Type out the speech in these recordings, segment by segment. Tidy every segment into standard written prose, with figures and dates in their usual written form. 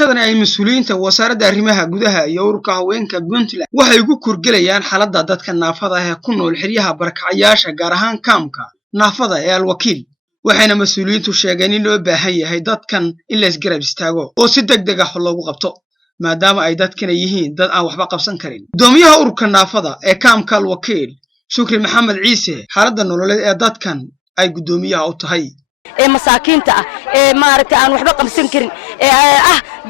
shadana ay mas'uuliyiinta wasaaradda arrimaha gudaha iyo ururka haweenka Puntland waxay ugu kurgelayaan xaaladda dadka naafada ah ee ku nool xiriyaha barakacayaasha gaar ahaan kaamka naafada ee Al-Wakiil waxayna mas'uuliyiintu sheegeen in loo baahan yahay dadkan in la isgarab istaago oo si degdeg ah loogu qabto maadaama ay dadkan yihiin dad aan waxba qabsan karin gudoomiyaha ururka naafada ee kaamka Al-Wakiil Shukri Maxamed Ciise xaaladda nololeed ee dadkan ay gudoomiyaha u tahay masaakiinta ah maaragtay aan waxba qabsan karin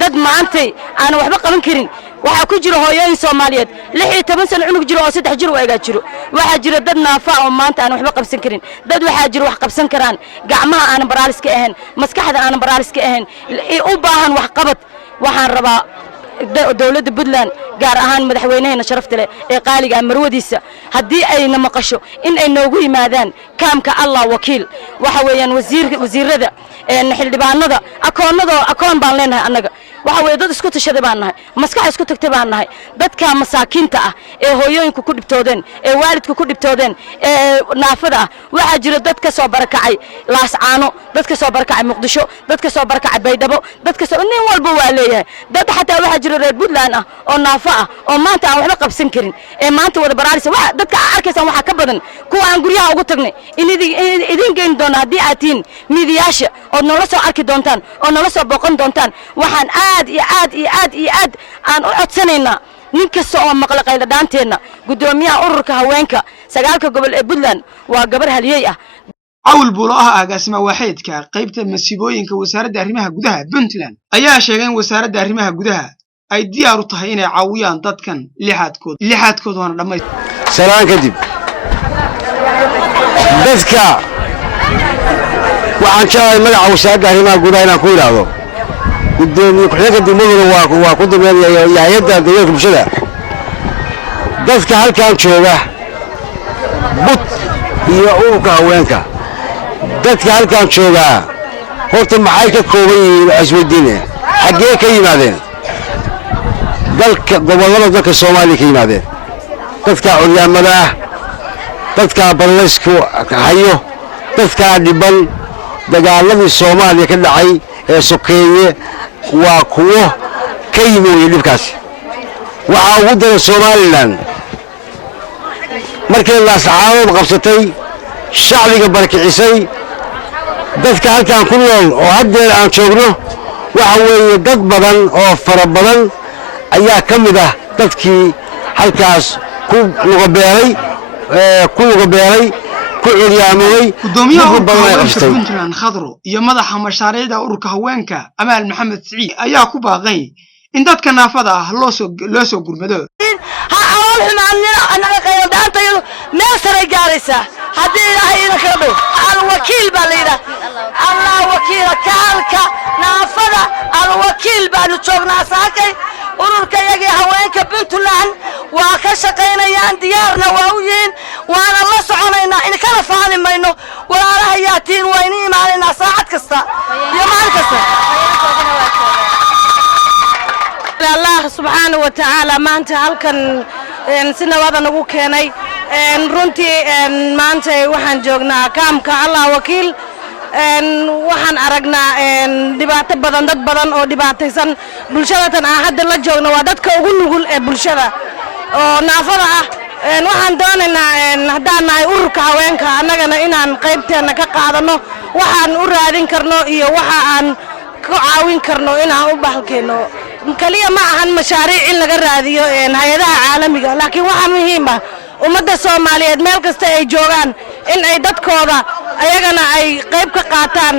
dad maantay aan waxba qaban karin waxa ku jira hooyooyin Soomaaliyeed 16 sano cunug jiro oo 3 jir waaga jiro waxa jira dad naafa oo maanta aan waxba qabsan karin dad waxa jira wax qabsan karaan gacmaha aan baraaliska ahayn maskaxda aan baraaliska ahayn u baahan wax qabad waxaan rabaa dawladda Puntland gaar ahaan madaxweynaheena sharafta leh ee qaaliga marwadiisa hadii ay maqasho in ay noogu yimaadaan kaamka Allah wakiil waxa weeyaan wasiirada xildhibaanada akoon baan leenahay annaga waxa weey dad isku tashaday baan nahay maskax isku tagtay baan nahay dadka masaakiinta ah ee hooyooyinku ku dhibtoodeen ee waalidku ku dhibtoodeen ee naafada waxa jira dad ka soo barakacay Laascaano dad ka soo barakacay Muqdisho dad ka soo barakacay Baydhabo dad ka soo nin walba waa leeyahay dad xataa waxa jira reer Puntland ah oo naafa ah oo maanta aan waxba qabsan karin ee maanta wada baraalisa waxa dadka arkaysan waxa ka badan kuwa aan guryaha ugu tagnay idin geyn doona hadii aad tiin midiyaasha oo nolol soo arki doontaan oo nolol soo booqan doontaan waxaan aad aan u codsanayna nin kasta oo maqla qayl dhaanteena gudoomiyaha ururka haweenka 9 gobol ee Puntland waa gabar haliyay ah awal buulo agaasima waaxeedka qaybta masiibooyinka wasaaradda arrimaha gudaha Puntland ayaa sheegay in wasaaradda arrimaha gudaha ay diyaar u tahay inay caawiyaan dadkan lixaadkood wana dhameey salaan kadib dadka waxaan jeclahay magaca wasaaradda arrimaha gudaha inaan ku ilaado gudoomiye ku-xigeenka degmada waa ku dameeyay hay'adda deegaanka bulshada dadka halkaan jooga bud iyo ururka haweenka dadka halkaan jooga horta maxay ka kooban yihiin aswadiine xagee ka yimaadeen dalka gobolada dalka Soomaaliya ka yimaadeen dadka curyamada dadka barnaamijku hayo dadka dhiban dagaaladii Soomaaliya ka dhacay ee sokeeye waa kuwo ka yimid dhibkaas waxa ugu dara Soomaaliland markii la saacado qabsatay shacbiga barkicisay dadka halkaan ku nool oo hadda aan joogno waxa weeye dad badan oo fara badan ayaa kamid ah dadkii halkaas ku luga beeray ku ciyaamay gudoomiyaha Puntland Khadro iyo madaxa mashaariicda ururka haweenka Amaal Maxamed Saciid ayaa ku baaqay in dadka naafada ah loo soo gurmado awal xumaanina anaga qayb dhaantayo meel sare gaaraysa hadii ilaahay ina kala dhow Al-Wakiil baa leeyahay Allah wakiil kaalka naafada Al-Wakiil baa joognaa saakay ururka yaga haweenka Puntland waa ka shaqeynayaan diyaarna waa u yihiin waana la soconaynaa in kala fahmayno walaalaha yaatiin waa in iimaanina saacad kasta iyo maalin kasta Allah subhanahu wa ta'ala maanta halkan sinawada nagu keenay runtii maanta waxaan joognaa kaamka Allah wakiil waxaan aragnaa dhibaato badan dad badan oo dhibaataysan bulshada tan hadda la joogno waa dadka ugu nugul ee bulshada oo naafada ah waxaan doonaynaa hadaan nahay ururka haweenka annagana inaan qaybteena ka qaadano waxaan u raadin karno iyo waxa aan ku caawin karno inaan u baxalkeeno kaliya ma ahan mashaariic in laga raadiyo hay'adaha caalamiga laakiin waxa muhiim ah ummadda Soomaaliyeed meel kasta ay joogaan in ay dadkooda ayagana ay qayb ka qaataan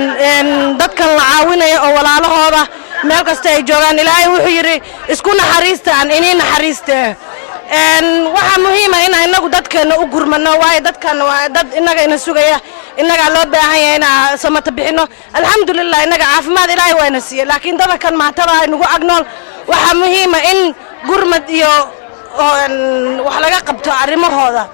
dadkan la caawinayo oo walaalahooda meel kasta ay joogaan ilaahay wuxuu yiri isku naxariistaan inay naxariistaan waxa muhiim ah in inagu dadkeena u gurmano waay dadkan waa dad inaga ina sugaya inaga loo baahan yahay in samata bixino alxamdulillah inaga caafimaad ilaahay waa ina siiyay laakiin dadkan maatada ay nagu agnool waxa muhiim ah in gurmad iyo wax laga qabto arimahooda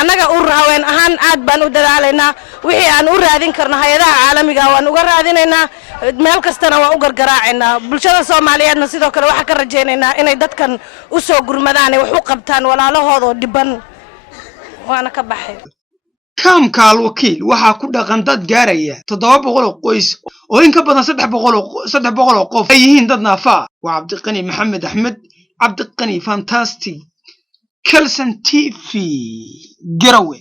annaga urur haween ahaan aad baan u dadaalaynaa wixii aan u raadin karno hay'adaha caalamiga waan uga raadinaynaa meel kastana waan u gargaraacaynaa bulshada Soomaaliyeedna sidoo kale waxa ka rajaynaynaa inay dadkan u soo gurmadaan wax u qabtaan walaalahooda dhiban waana ka baxay kaamka alwakiil waxaa ku dhaqan dad gaaraya 700 qoys oo in ka badan 300 qof ay yihiin dad naafa ah. Waa Cabdiqani Maxamed Axmed, Cabdiqani Fantastic, Kelson TV, Garowe.